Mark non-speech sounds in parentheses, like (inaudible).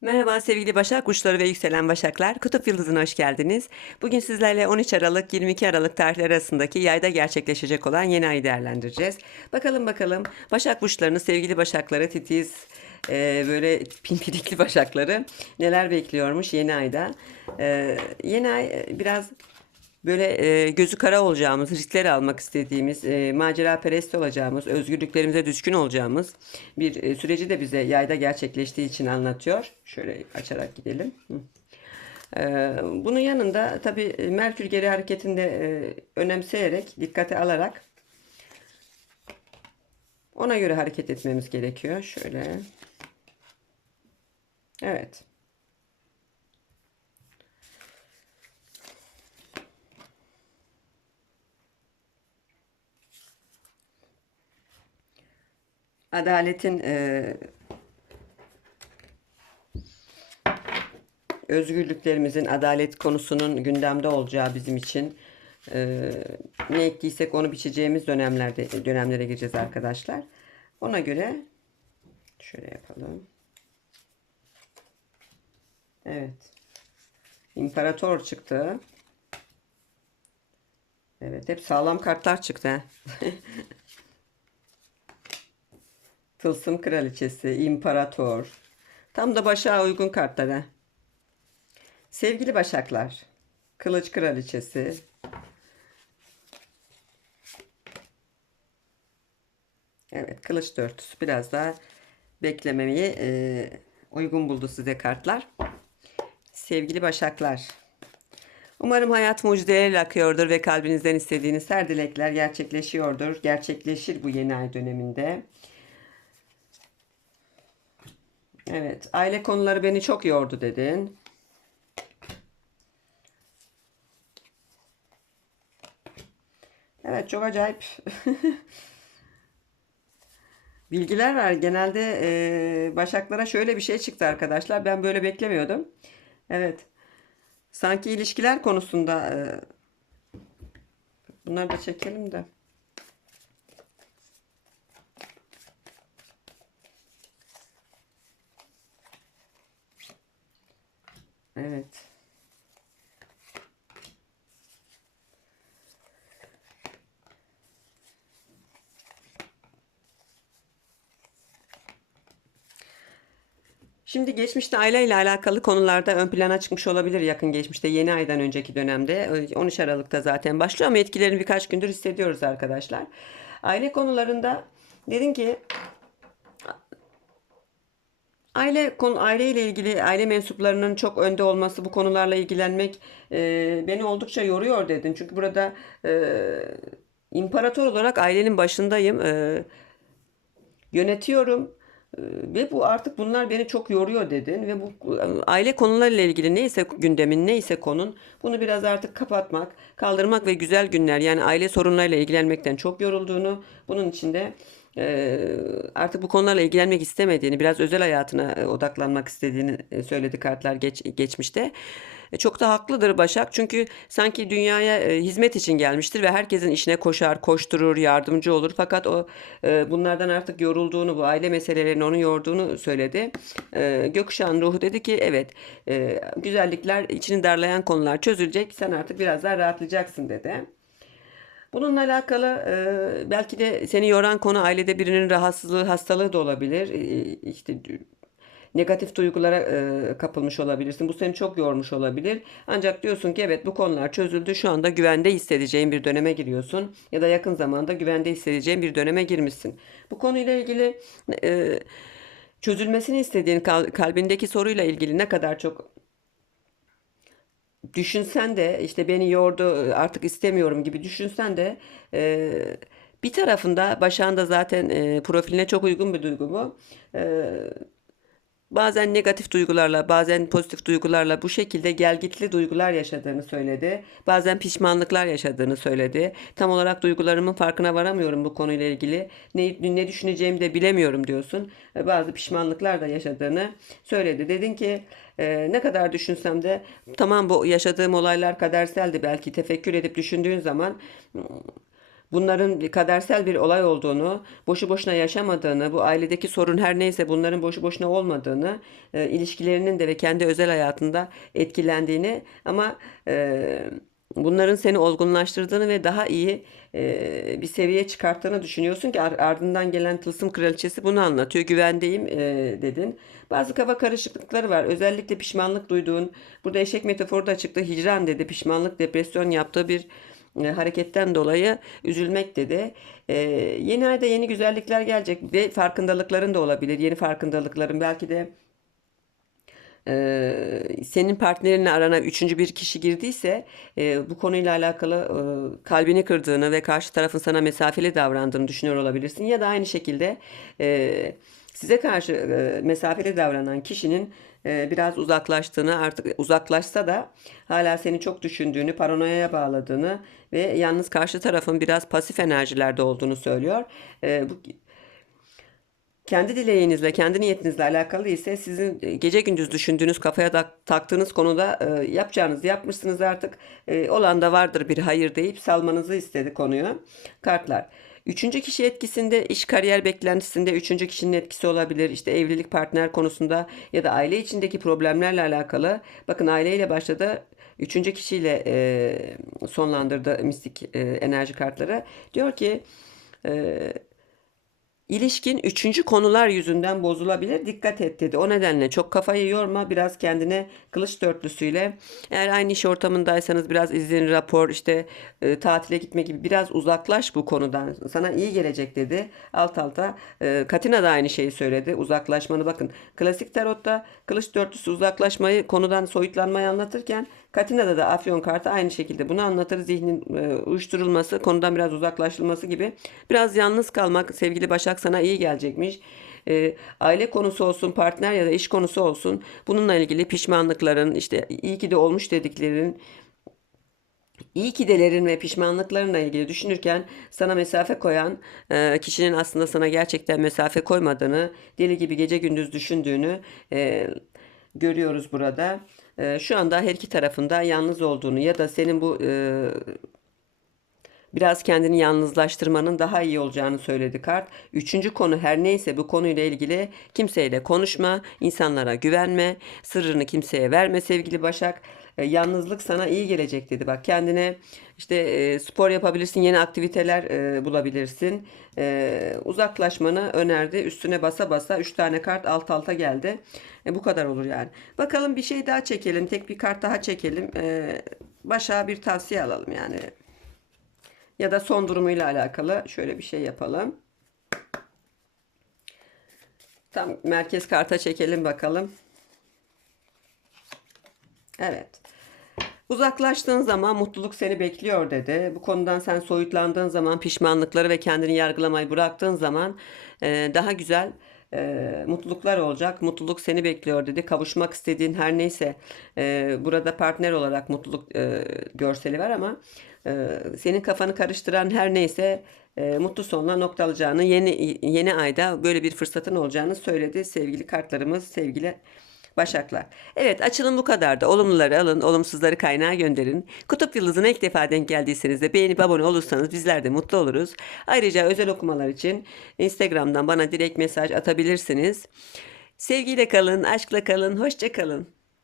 Merhaba sevgili Başak Burçları ve yükselen Başaklar. Kutup Yıldızı'na hoş geldiniz. Bugün sizlerle 13 Aralık 22 Aralık tarihleri arasındaki yayda gerçekleşecek olan yeni ayı değerlendireceğiz. Bakalım bakalım Başak Burçlarını sevgili Başakları titiz e, böyle pimpirikli Başakları neler bekliyormuş yeni ayda. E, yeni ay e, biraz böyle e, gözü kara olacağımız, riskler almak istediğimiz, e, macera perest olacağımız, özgürlüklerimize düşkün olacağımız bir e, süreci de bize yayda gerçekleştiği için anlatıyor. Şöyle açarak gidelim. Hı. Bunun yanında tabii Merkür geri hareketinde önemseyerek, dikkate alarak ona göre hareket etmemiz gerekiyor. Şöyle. Evet. Adaletin e, özgürlüklerimizin adalet konusunun gündemde olacağı bizim için e, ne ektiysek onu biçeceğimiz dönemlerde dönemlere gireceğiz arkadaşlar. Ona göre şöyle yapalım. Evet. İmparator çıktı. Evet, hep sağlam kartlar çıktı. (laughs) Tılsım Kraliçesi, İmparator. Tam da başa uygun kartlar ha. Sevgili Başaklar, Kılıç Kraliçesi. Evet, Kılıç Dörtüsü biraz daha beklemeyi e, uygun buldu size kartlar. Sevgili Başaklar, umarım hayat mucizelerle akıyordur ve kalbinizden istediğiniz her dilekler gerçekleşiyordur. Gerçekleşir bu yeni ay döneminde. Evet, aile konuları beni çok yordu dedin. Evet, çok acayip (laughs) bilgiler var. Genelde e, Başaklara şöyle bir şey çıktı arkadaşlar. Ben böyle beklemiyordum. Evet, sanki ilişkiler konusunda e, bunları da çekelim de. Evet. Şimdi geçmişte aileyle alakalı konularda ön plana çıkmış olabilir yakın geçmişte yeni aydan önceki dönemde 13 Aralık'ta zaten başlıyor ama etkilerini birkaç gündür hissediyoruz arkadaşlar. Aile konularında dedin ki Aile konu aileyle ilgili aile mensuplarının çok önde olması bu konularla ilgilenmek e, beni oldukça yoruyor dedin. Çünkü burada e, imparator olarak ailenin başındayım. E, yönetiyorum. E, Ve bu artık bunlar beni çok yoruyor dedin ve bu aile konularıyla ilgili neyse gündemin neyse konun bunu biraz artık kapatmak, kaldırmak ve güzel günler yani aile sorunlarıyla ilgilenmekten çok yorulduğunu bunun içinde artık bu konularla ilgilenmek istemediğini, biraz özel hayatına e, odaklanmak istediğini e, söyledi kartlar geç, geçmişte. E, Çok da haklıdır Başak. Çünkü sanki dünyaya hizmet için gelmiştir ve herkesin işine koşar, koşturur, yardımcı olur. Fakat o bunlardan artık yorulduğunu, bu aile meselelerinin onu yorduğunu söyledi. E, ruhu dedi ki evet güzellikler, içini darlayan konular çözülecek. Sen artık biraz daha rahatlayacaksın dedi. Bununla alakalı e, belki de seni yoran konu ailede birinin rahatsızlığı, hastalığı da olabilir. E, işte negatif duygulara e, kapılmış olabilirsin. Bu seni çok yormuş olabilir. Ancak diyorsun ki evet bu konular çözüldü. Şu anda güvende hissedeceğin bir döneme giriyorsun. Ya da yakın zamanda güvende hissedeceğin bir döneme girmişsin. Bu konuyla ilgili e, çözülmesini istediğin kal- kalbindeki soruyla ilgili ne kadar çok düşünsen de işte beni yordu artık istemiyorum gibi düşünsen de e, bir tarafında Başak'ın zaten e, profiline çok uygun bir duygu bu. E, bazen negatif duygularla, bazen pozitif duygularla bu şekilde gelgitli duygular yaşadığını söyledi. Bazen pişmanlıklar yaşadığını söyledi. Tam olarak duygularımın farkına varamıyorum bu konuyla ilgili. Ne, ne düşüneceğimi de bilemiyorum diyorsun. E, Bazı pişmanlıklar da yaşadığını söyledi. Dedin ki e, ne kadar düşünsem de tamam bu yaşadığım olaylar kaderseldi belki tefekkür edip düşündüğün zaman bunların kadersel bir olay olduğunu, boşu boşuna yaşamadığını, bu ailedeki sorun her neyse bunların boşu boşuna olmadığını, e, ilişkilerinin de ve kendi özel hayatında etkilendiğini ama e, bunların seni olgunlaştırdığını ve daha iyi e, bir seviyeye çıkarttığını düşünüyorsun ki ar- ardından gelen tılsım kraliçesi bunu anlatıyor. Güvendeyim e, dedin. Bazı kafa karışıklıkları var. Özellikle pişmanlık duyduğun, burada eşek metaforu da çıktı. Hicran dedi. Pişmanlık, depresyon yaptığı bir hareketten dolayı üzülmek dedi. E, yeni ayda yeni güzellikler gelecek ve farkındalıkların da olabilir. Yeni farkındalıkların belki de e, senin partnerinle arana üçüncü bir kişi girdiyse e, bu konuyla alakalı e, kalbini kırdığını ve karşı tarafın sana mesafeli davrandığını düşünüyor olabilirsin. Ya da aynı şekilde e, size karşı e, mesafeli davranan kişinin e, biraz uzaklaştığını artık uzaklaşsa da hala seni çok düşündüğünü, paranoyaya bağladığını ve yalnız karşı tarafın biraz pasif enerjilerde olduğunu söylüyor. E, bu kendi dileğinizle, kendi niyetinizle alakalı ise sizin e, gece gündüz düşündüğünüz, kafaya tak- taktığınız konuda e, yapacağınızı yapmışsınız artık. E, olan da vardır bir hayır deyip salmanızı istedi konuyu. Kartlar. Üçüncü kişi etkisinde iş kariyer beklentisinde üçüncü kişinin etkisi olabilir. İşte evlilik partner konusunda ya da aile içindeki problemlerle alakalı. Bakın aileyle başladı. Üçüncü kişiyle e, sonlandırdı mistik e, enerji kartları. Diyor ki İlişkin üçüncü konular yüzünden bozulabilir. Dikkat et dedi. O nedenle çok kafayı yorma. Biraz kendine kılıç dörtlüsüyle eğer aynı iş ortamındaysanız biraz izin, rapor, işte e, tatile gitme gibi biraz uzaklaş bu konudan. Sana iyi gelecek dedi. Alt alta. E, Katina da aynı şeyi söyledi. Uzaklaşmanı bakın. Klasik tarotta kılıç dörtlüsü uzaklaşmayı konudan soyutlanmayı anlatırken Katina'da da Afyon kartı aynı şekilde bunu anlatır. Zihnin e, uyuşturulması, konudan biraz uzaklaşılması gibi. Biraz yalnız kalmak sevgili Başak sana iyi gelecekmiş. E, aile konusu olsun, partner ya da iş konusu olsun. Bununla ilgili pişmanlıkların, işte iyi ki de olmuş dediklerin İyi ki delerin ve pişmanlıklarınla ilgili düşünürken sana mesafe koyan e, kişinin aslında sana gerçekten mesafe koymadığını, deli gibi gece gündüz düşündüğünü e, görüyoruz burada. E, şu anda her iki tarafında yalnız olduğunu ya da senin bu e, biraz kendini yalnızlaştırmanın daha iyi olacağını söyledi kart. Üçüncü konu her neyse bu konuyla ilgili kimseyle konuşma, insanlara güvenme, sırrını kimseye verme sevgili Başak. E, yalnızlık sana iyi gelecek dedi. Bak kendine işte e, spor yapabilirsin, yeni aktiviteler e, bulabilirsin. E, uzaklaşmanı önerdi. Üstüne basa basa 3 tane kart alt alta geldi. E, bu kadar olur yani. Bakalım bir şey daha çekelim. Tek bir kart daha çekelim. E, Başak'a bir tavsiye alalım yani. Ya da son durumuyla alakalı şöyle bir şey yapalım. Tam merkez karta çekelim bakalım. Evet. Uzaklaştığın zaman mutluluk seni bekliyor dedi. Bu konudan sen soyutlandığın zaman pişmanlıkları ve kendini yargılamayı bıraktığın zaman e, daha güzel e, mutluluklar olacak. Mutluluk seni bekliyor dedi. Kavuşmak istediğin her neyse e, burada partner olarak mutluluk e, görseli var ama e, senin kafanı karıştıran her neyse e, mutlu sonla noktalayacağını yeni yeni ayda böyle bir fırsatın olacağını söyledi sevgili kartlarımız sevgili Başaklar. Evet açılım bu kadardı. Olumluları alın, olumsuzları kaynağa gönderin. Kutup yıldızına ilk defa denk geldiyseniz de beğenip abone olursanız bizler de mutlu oluruz. Ayrıca özel okumalar için Instagram'dan bana direkt mesaj atabilirsiniz. Sevgiyle kalın, aşkla kalın, hoşça kalın.